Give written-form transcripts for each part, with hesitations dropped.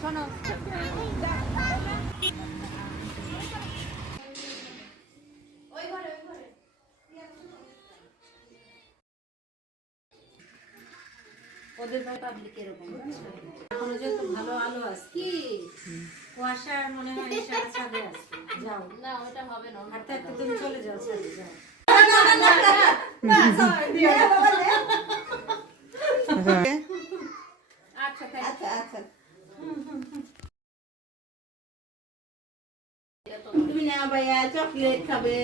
শোনো ওদের ভাই পাবলিক এরকম এখনো যেহেতু ভালো আলো আছে কি কুয়াশার মনে হয় সারা ছাদে আছে যাও না ওটা হবে না হাঁটতে হাঁটতে তুমি চলে যাও ছাদে যাও আচ্ছা আচ্ছা আচ্ছা তুমি না ভাইয়া চকলেট খাবে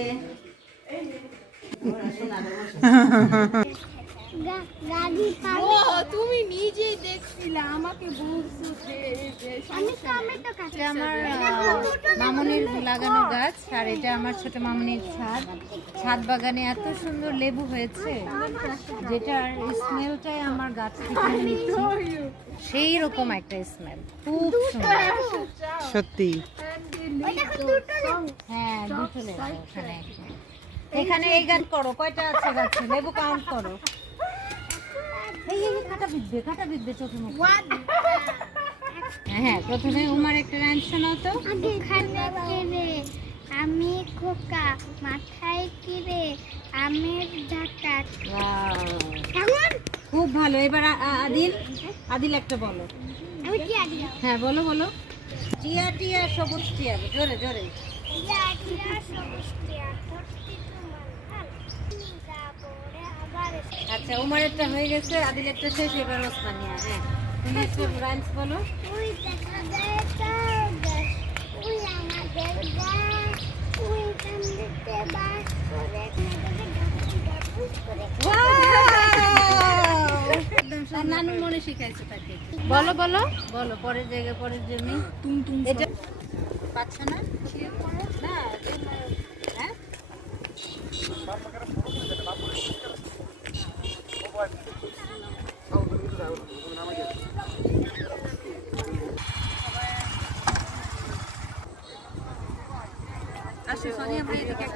তুমি নিজেই দেখছিলে আমাকে বলছো যে আমার মামনির লাগানো গাছ আর এটা আমার ছোট মামনির ছাদ বাগানে এত সুন্দর লেবু হয়েছে যেটার স্মেলটাই আমার গাছ থেকে নিচ্ছি সেই রকম একটা স্মেল খুব সুন্দর সত্যি হ্যাঁ দুটো লেবু ওখানে এখানে এই গাছ করো কয়টা আছে গাছে লেবু কাউন্ট করো এই কাটা বিদ্যে চোখে মুখে হ্যাঁ প্রথমে উমার একটা গান শোনাও তো আমি খোকা মাথায় কিরে আমের ঝাঁকা খুব ভালো এবার আদিল একটা বলো আমি কি আদি হ্যাঁ বলো বলো টিয়া টিয়া সবুজ টিয়া জোরে জোরে টিয়া টিয়া সবুজ টিয়া ধরতি তোমার হাল তারপরে আবার আচ্ছা উমারেরটা হয়ে গেছে আদিলেরটা শেষ এবার ওসমানিয়া হ্যাঁ তুমি একটু রাইমস বলো ওই দেখা যায় তার গাছ ওই আমাদের গাছ ওই কান্দিতে বাস করে তার নানু মনে শিখাইছে তাকে বলো বলো বলো পরের জায়গায় পরের জমি এটা পাচ্ছ না না হ্যাঁ আসো সোনিয়া ভাই এদিকে